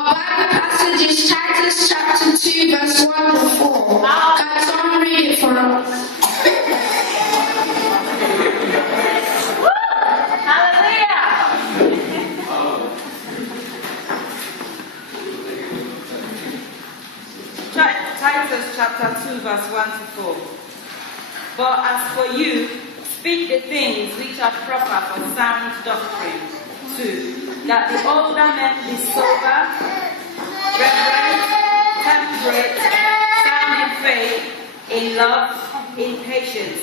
Our Bible passage is Titus chapter 2, verse 1 to 4. Can someone read it for us? Titus chapter 2 verse 1 to 4. But as for you, speak the things which are proper for sound doctrine, 2. That the older men be sober, reverent, temperate, sound in faith, in love, in patience,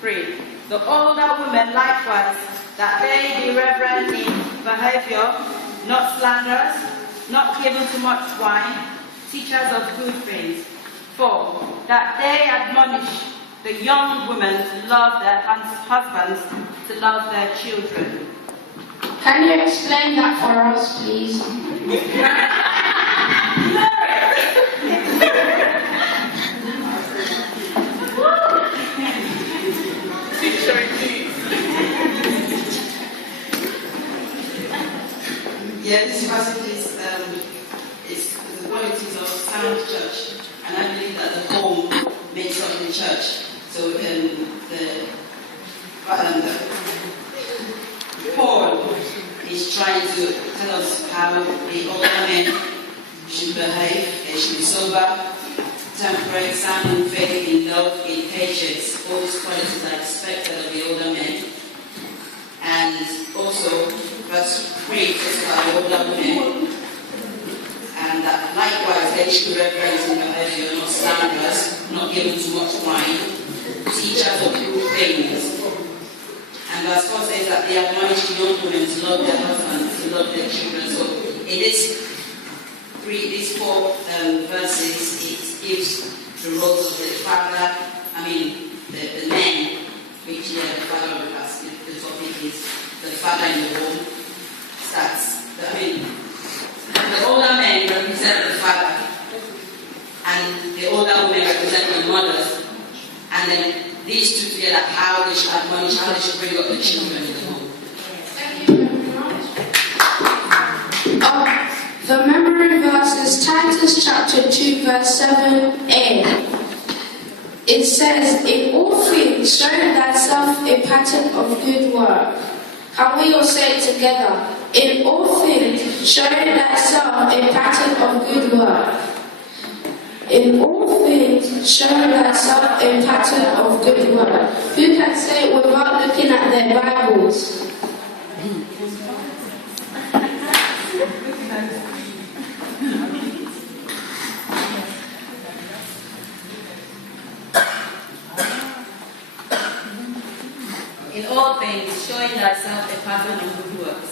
3. The older women likewise, that they be reverent in behavior, not slanderers, not given to much wine, teachers of good things. 4. That they admonish the young women to love their husbands, to love their children. Can you explain that for us, please? Yeah, this passage is the qualities of sound church, and I believe that the home makes up the church. So Paul is trying to tell us how the older men should behave. They should be sober, temperate, sound in faith, in love, in patience. All these qualities are expected of the older men. And also, verse 3 talks about the older women, and that likewise they should reverence in behavior, not slanderers, not given too much wine, teachers of good things. And verse 4 says that they admonish the young women to love their husbands, to love their children. So in these 4 verses, it gives the roles of the father, the men, which the father of us, the topic is the father in the home. The older men represent the father, and the older women represent the mothers, and then these two together, how they should admonish, how they should bring up the children in the home. Thank you very much. The memory verse is Titus chapter 2, verse 7a. It says, "In all things, show thyself a pattern of good work." Can we all say it together? In all things, show thyself a pattern of good work. In all things, show thyself a pattern of good work. Who can say it without looking at their Bibles? In all things, showing thyself a pattern of good works.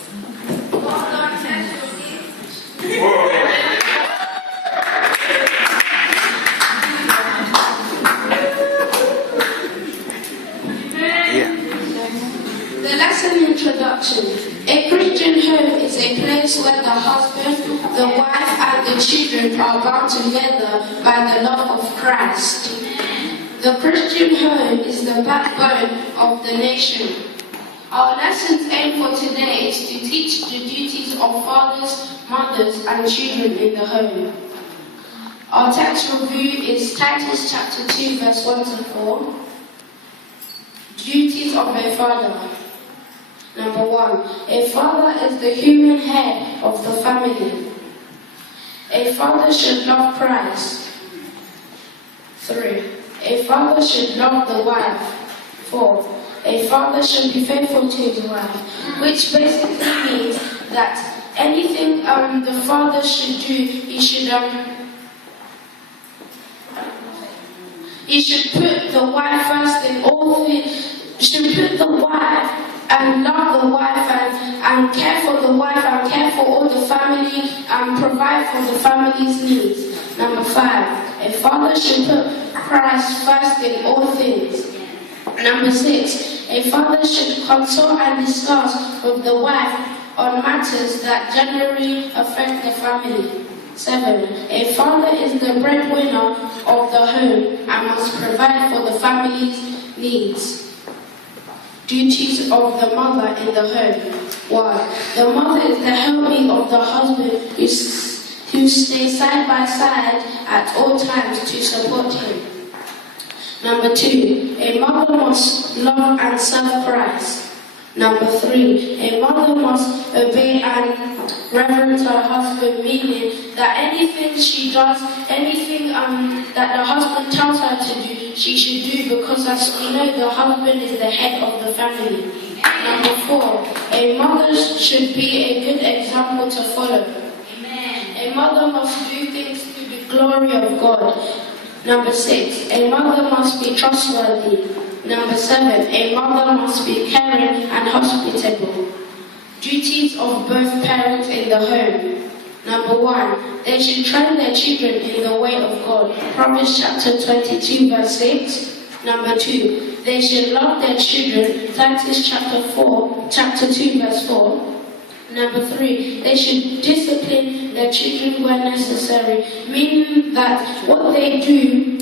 The lesson introduction. A Christian home is a place where the husband, the wife, and the children are bound together by the love of Christ. The Christian home is the backbone of the nation. Our lesson's aim for today is to teach the duties of fathers, mothers, and children in the home. Our text review is Titus chapter 2, verse 1 to 4. Duties of a father. Number 1. A father is the human head of the family. A father should love Christ. 3. A father should love the wife. 4. A father should be faithful to his wife, which basically means that anything the father should do, he should put the wife first in all things. He should put the wife and love the wife and care for the wife and care for all the family and provide for the family's needs. Number 5. A father should put Christ first in all things. Number 6. A father should consult and discuss with the wife on matters that generally affect the family. 7. A father is the breadwinner of the home and must provide for the family's needs. Duties of the mother in the home. 1. The mother is the helpmate of the husband who stay side by side at all times to support him. Number 2, a mother must love and serve Christ. Number 3, a mother must obey and reverence her husband, meaning that anything she does, anything that the husband tells her to do, she should do, because as we know, the husband is the head of the family. Number 4, a mother should be a good example to follow. A mother must do things to the glory of God. Number 6, a mother must be trustworthy. Number 7, a mother must be caring and hospitable. Duties of both parents in the home. Number 1, they should train their children in the way of God. Proverbs chapter 22 verse 6. Number 2, they should love their children. Titus chapter 2 verse 4. Number 3, they should discipline their children where necessary, meaning that what they do,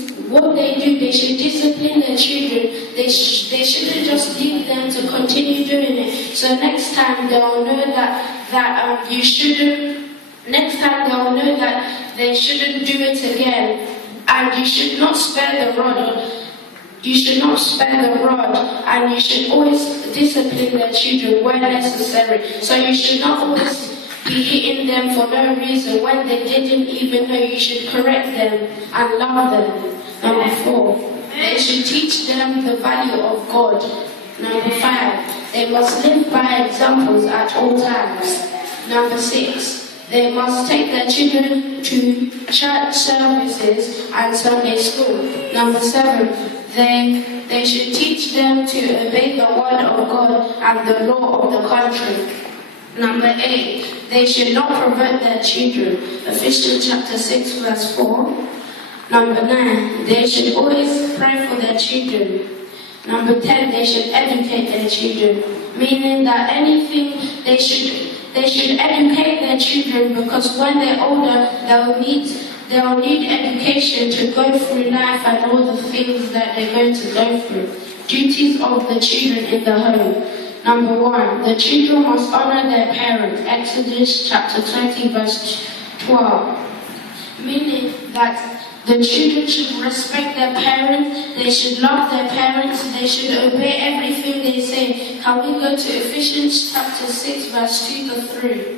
they should discipline their children. They shouldn't just leave them to continue doing it. So next time they'll know that you shouldn't. Next time they'll know that they shouldn't do it again, and you should not spare the rod. You should not spare the rod, and you should always discipline their children where necessary. So you should not always be hitting them for no reason when they didn't even know. You should correct them and love them. Number 4, they should teach them the value of God. Number 5, they must live by examples at all times. Number 6, they must take their children to church services and Sunday school. Number 7, they should teach them to obey the word of God and the law of the country. Number 8, they should not provoke their children. Ephesians chapter 6 verse 4. Number 9, they should always pray for their children. Number 10, they should educate their children, meaning that they should educate their children, because when they're older, they'll need education to go through life and all the things that they're going to go through. Duties of the children in the home. Number 1, the children must honor their parents. Exodus chapter 20 verse 12. Meaning that the children should respect their parents, they should love their parents, they should obey everything they say. Can we go to Ephesians chapter 6 verse 2 to 3?